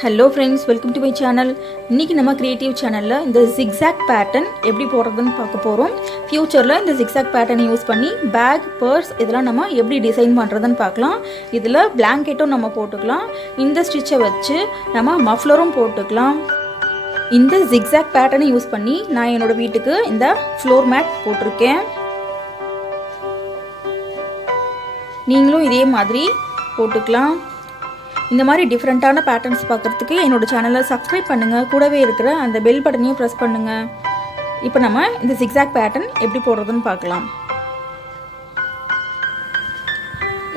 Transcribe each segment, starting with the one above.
Hello friends, welcome to my channel. இன்றைக்கி நம்ம creative சேனலில் இந்த ஜிக்ஸாக் பேட்டர்ன் எப்படி போடுறதுன்னு பார்க்க போகிறோம். ஃப்யூச்சரில் இந்த ஜிக்ஸாக் பேட்டர்னை யூஸ் பண்ணி பேக், பர்ஸ் இதெல்லாம் நம்ம எப்படி டிசைன் பண்ணுறதுன்னு பார்க்கலாம். இதில் பிளாங்கெட்டும் நம்ம போட்டுக்கலாம். இந்த ஸ்டிச்சை வச்சு நம்ம மஃப்லரும் போட்டுக்கலாம். இந்த ஜிக்ஸாக் பேட்டர்னை யூஸ் பண்ணி நான் என்னோடய வீட்டுக்கு இந்த ஃப்ளோர் மேட் போட்டிருக்கேன். நீங்களும் இதே மாதிரி போட்டுக்கலாம். இந்த மாதிரி டிஃப்ரெண்ட்டான பேட்டர்ன்ஸ் பார்க்குறதுக்கு என்னோடய சேனலை சப்ஸ்கிரைப் பண்ணுங்கள். கூடவே இருக்கிற அந்த பெல் பட்டனையும் ப்ரெஸ் பண்ணுங்கள். இப்போ நம்ம இந்த ஜிக்ஸாக் பேட்டர்ன் எப்படி போடுறதுன்னு பார்க்கலாம்.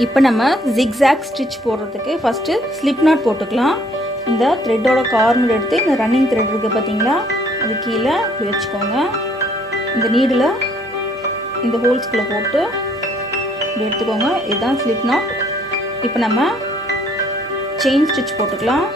இப்போ நம்ம ஜிக்ஸாக் ஸ்டிச் போடுறதுக்கு ஃபஸ்ட்டு ஸ்லிப் நாட் போட்டுக்கலாம். இந்த த்ரெட்டோட கார்னர் எடுத்து இந்த ரன்னிங் த்ரெட் இருக்குது பார்த்தீங்களா, அது கீழே இப்படி வச்சுக்கோங்க. இந்த நீடில் இந்த ஹோல்ஸ்குள்ளே போட்டு இப்படி எடுத்துக்கோங்க. இதுதான் ஸ்லிப் நாட். இப்போ நம்ம செயின் ஸ்டிச் போட்டுக்கலாம்.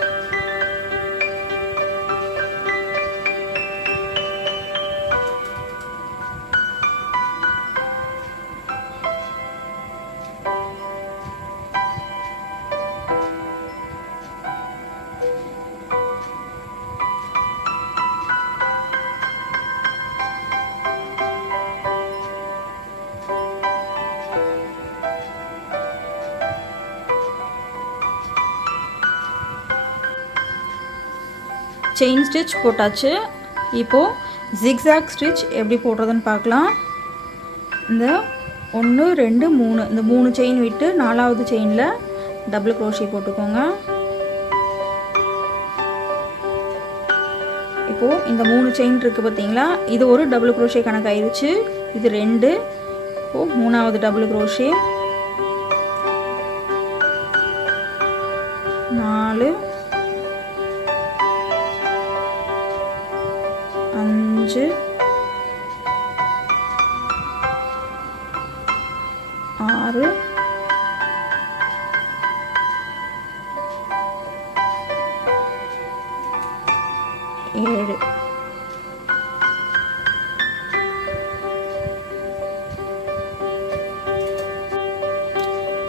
செயின் ஸ்டிச் போட்டாச்சு. இப்போது ஜிக்ஸாக் ஸ்டிச் எப்படி போடுறதுன்னு பார்க்கலாம். இந்த 1 2 3 இந்த 3 செயின் விட்டு 4வது செயினில் டபுள் க்ரோஷே போட்டுக்கோங்க. இப்போது இந்த 3 செயின் இருக்குது பார்த்தீங்களா, இது ஒரு டபுள் க்ரோஷே கணக்காயிருச்சு. இது 2. இப்போது 3வது டபுள் க்ரோஷே, 4 5 6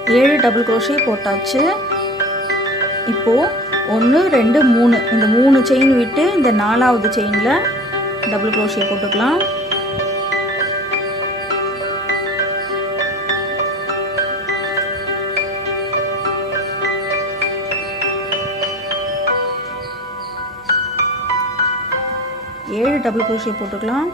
7. டபுள் க்ரோஷே போட்டாச்சு. இப்போது 1 2 3 இந்த 3 செயின் விட்டு இந்த 4வது செயினில் டபுள் க்ரோஷே போட்டுக்கலாம். டபுள் க்ரோஷே போட்டுக்கலாம்.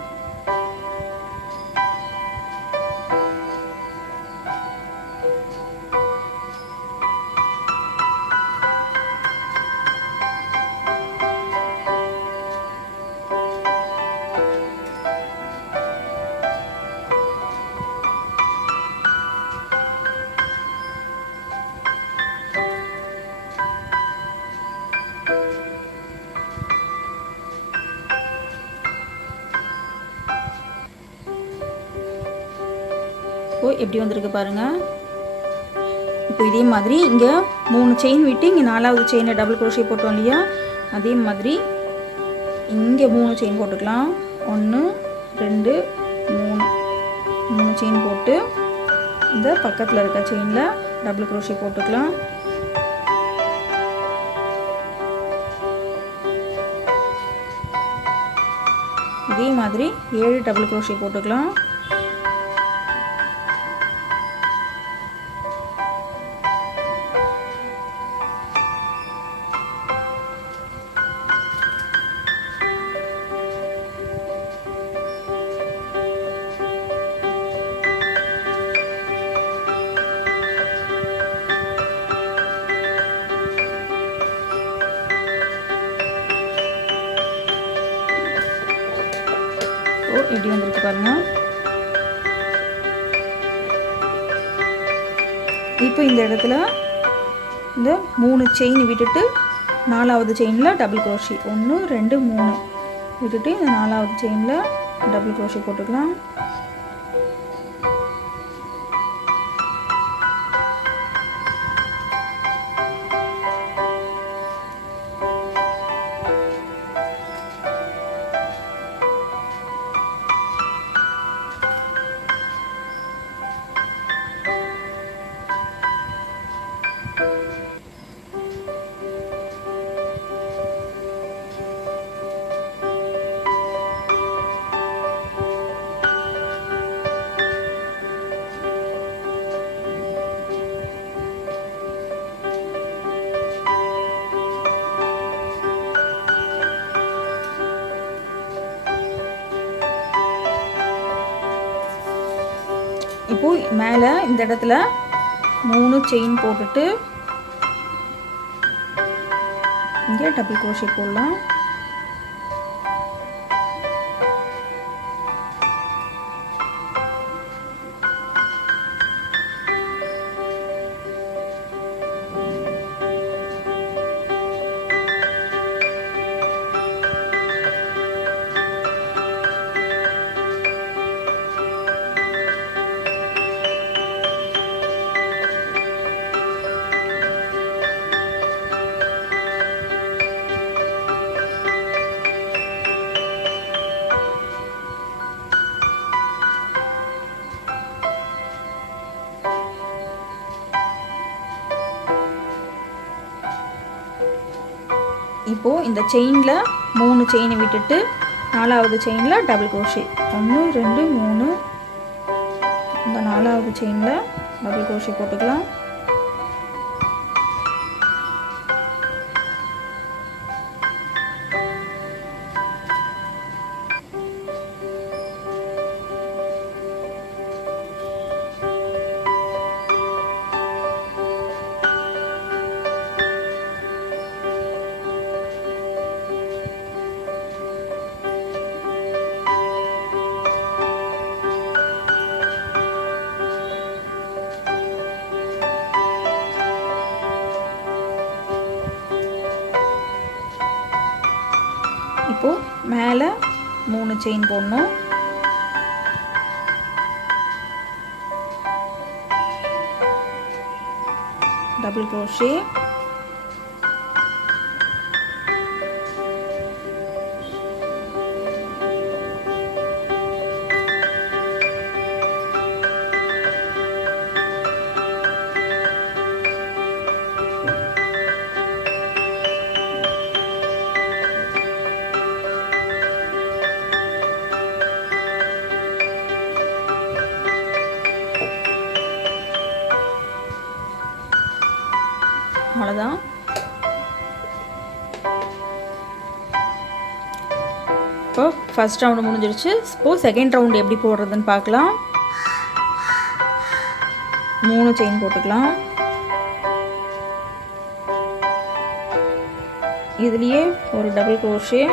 எப்படி வந்திருக்கு பாருங்கள். இப்போ இதே மாதிரி இங்கே 3 செயின் விட்டு இங்கே 4வது செயினில் டபுள் க்ரோஷே போட்டோம் இல்லையா, அதே மாதிரி இங்கே 3 செயின் போட்டுக்கலாம். 1 2 3 செயின் போட்டு இந்த பக்கத்தில் இருக்க செயினில் டபுள் க்ரோஷே போட்டுக்கலாம். இதே மாதிரி 7 டபுள் க்ரோஷே போட்டுக்கலாம். எப்படி வந்திருக்கு பாருங்க. இப்போ இந்த இடத்துல இந்த 3 செயின் விட்டுட்டு 4வது செயினில் டபுள் க்ரோஷே 1 2 3 விட்டுட்டு இந்த 4வது செயினில் டபுள் க்ரோஷே போட்டுக்கலாம். இப்போது மேலே இந்த இடத்துல 3 செயின் போட்டுட்டு இங்கே டபுள் க்ரோஷே போடலாம். இப்போது இந்த செயினில் 3 செயினை விட்டுட்டு 4வது செயினில் டபுள் க்ரோஷே 1 2 3 இந்த 4வது செயினில் டபுள் க்ரோஷே போட்டுக்கலாம். இப்போது மேலே 3 செயின் போடணும். டபுள் க்ரோஷே அவ்வளோதான். இப்போ ஃபர்ஸ்ட் ரவுண்டு முடிஞ்சிருச்சு. இப்போது செகண்ட் ரவுண்டு எப்படி போடுறதுன்னு பார்க்கலாம். 3 செயின் போட்டுக்கலாம். இதுலேயே ஒரு டபுள் க்ரோஷே.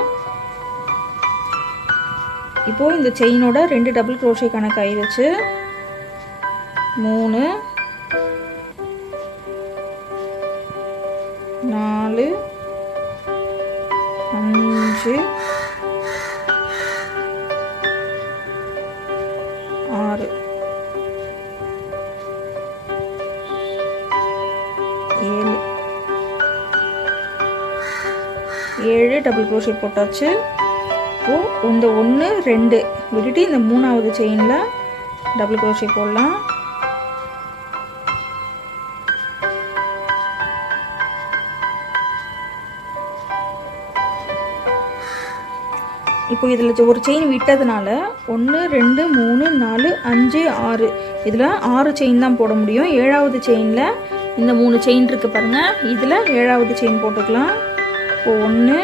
இப்போது இந்த செயினோட 2 டபுள் க்ரோஷே கணக்காயிருச்சு. 3 4 5 6 7 டபுள் க்ரோஷே போட்டாச்சு. இப்போது இந்த 1 2 விட்டுட்டு இந்த 3வது செயினில் டபுள் க்ரோஷே போடலாம். இப்போ இதில் ஒரு செயின் விட்டதுனால 1 2 3 4 5 6 இதில் 6 செயின் தான் போட முடியும். 7வது செயினில் இந்த 3 செயின் இருக்குது பாருங்கள், இதில் 7வது செயின் போட்டுக்கலாம். இப்போ 1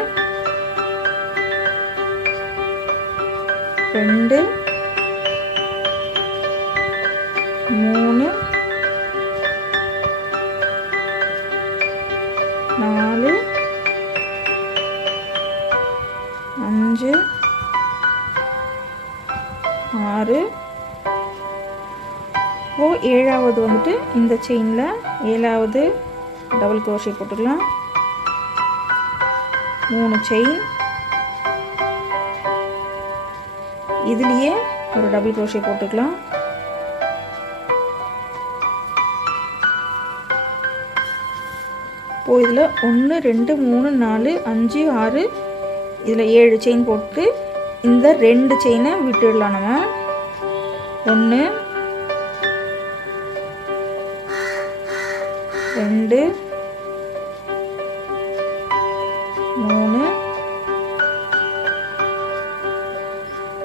2 3 4 5 6. ஓ 7வது வந்துட்டு இந்த செயினில் 7வது டபுள் க்ரோஷே போட்டுக்கலாம். 3 செயின், இதுலேயே ஒரு டபுள் க்ரோஷே போட்டுக்கலாம். இப்போ இதில் 1 2 3 4 5 6 இதில் 7 செயின் போட்டு இந்த 2 செயினை விட்டுடலாம். நம்ம 1 2 3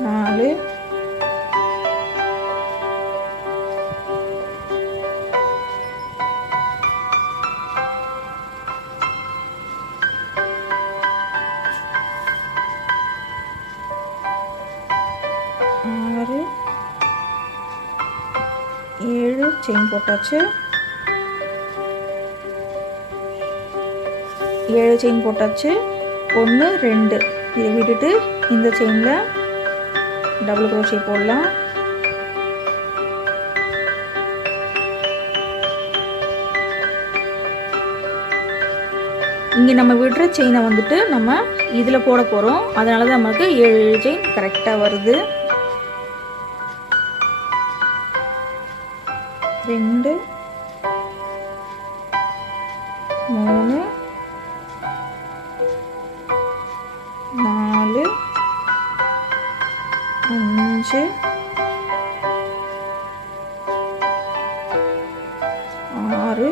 4 6 செயின் போட்டாச்சு. 7 செயின் போட்டாச்சு. 1 2 இதை விட்டுட்டு இந்த செயினில் டபுள் crochet போடலாம். இங்கே நம்ம விடுற செயினை வந்துட்டு நம்ம இதில் போட போகிறோம். அதனால தான் நமக்கு 7 செயின் கரெக்டாக வருது. 2 3 4 5 6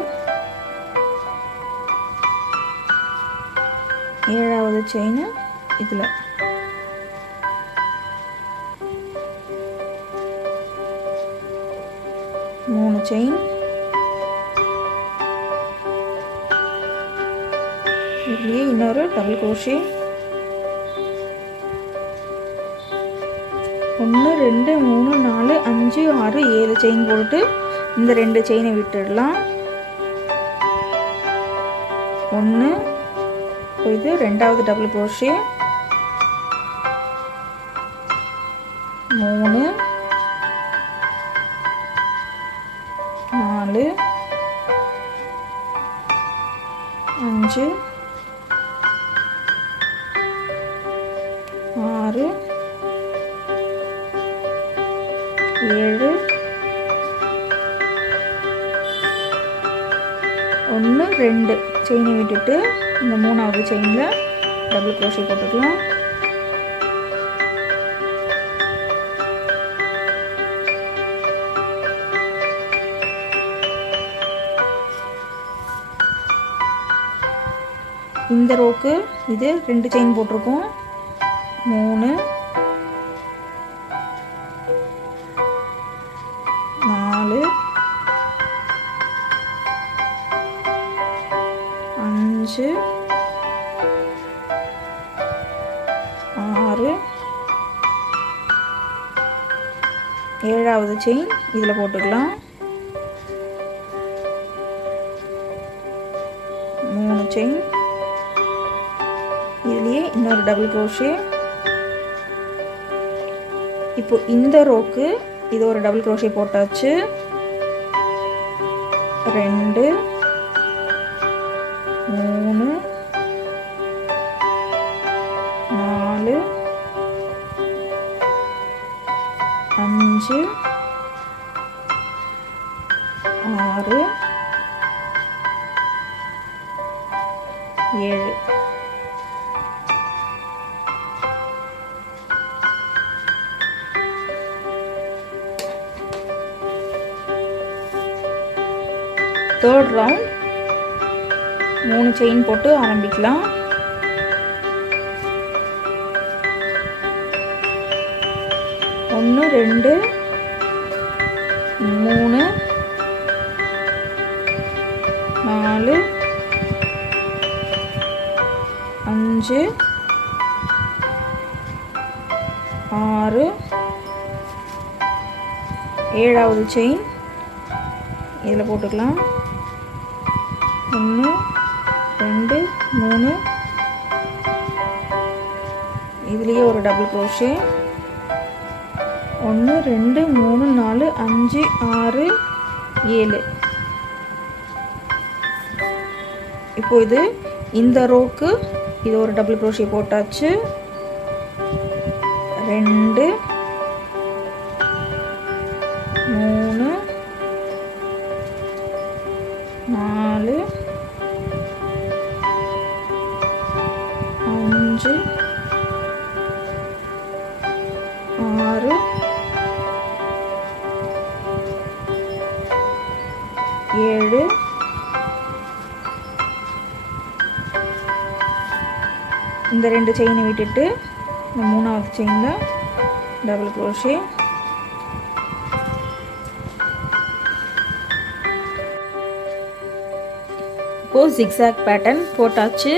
7வது செயின் இதில் 3 செயின். இதுலேயே இன்னொரு டபுள் crochet. 1 2 3 4 5 6 7 செயின் போட்டு இந்த 2 செயினை விட்டுடலாம். 1 இது 2வது டபுள் crochet. 3 4 5 6 7 1 2 செயினை விட்டுட்டு இந்த 3வது செயினில் டபுள் crochet போட்டுக்கலாம். இந்த ரோக்கு இது 2 செயின் போட்டிருக்கோம். 3 4 5 6 7வது செயின் இதில் போட்டுக்கலாம். 3 செயின். இதுலேயே இன்னொரு டபுள் crochet. இப்போ இந்த ரோக்கு இது ஒரு டபுள் crochet போட்டாச்சு. 2 3 4 5 6 7 தேர்ட் ரவுண்ட் 3 செயின் போட்டு ஆரம்பிக்கலாம். 1 2 3 4 5 6 7வது செயின் இதில் போட்டுக்கலாம். 1 2 3 இதுலேயே ஒரு டபுள் crochet. 1 2 3 4 5 6 7. இப்போ இது இந்த ரோக்கு இது ஒரு டபுள் crochet போட்டாச்சு. 2 3 4 5 6 7 இந்த 2 செயினை விட்டுட்டு இந்த 3வது செயினில் டபுள் crochet. இப்போ ஜிக்ஸாக் பேட்டர்ன் போட்டாச்சு.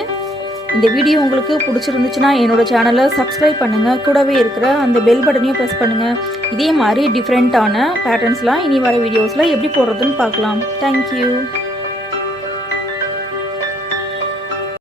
இந்த வீடியோ உங்களுக்கு பிடிச்சிருந்துச்சுன்னா என்னோட சேனலை சப்ஸ்கிரைப் பண்ணுங்கள். கூடவே இருக்கிற அந்த பெல் பட்டனையும் ப்ரெஸ் பண்ணுங்கள். இதே மாதிரி டிஃப்ரெண்ட்டான பேட்டர்ன்ஸ்லாம் இனி வர வீடியோஸில் எப்படி போடுறதுன்னு பார்க்கலாம். தேங்க்யூ.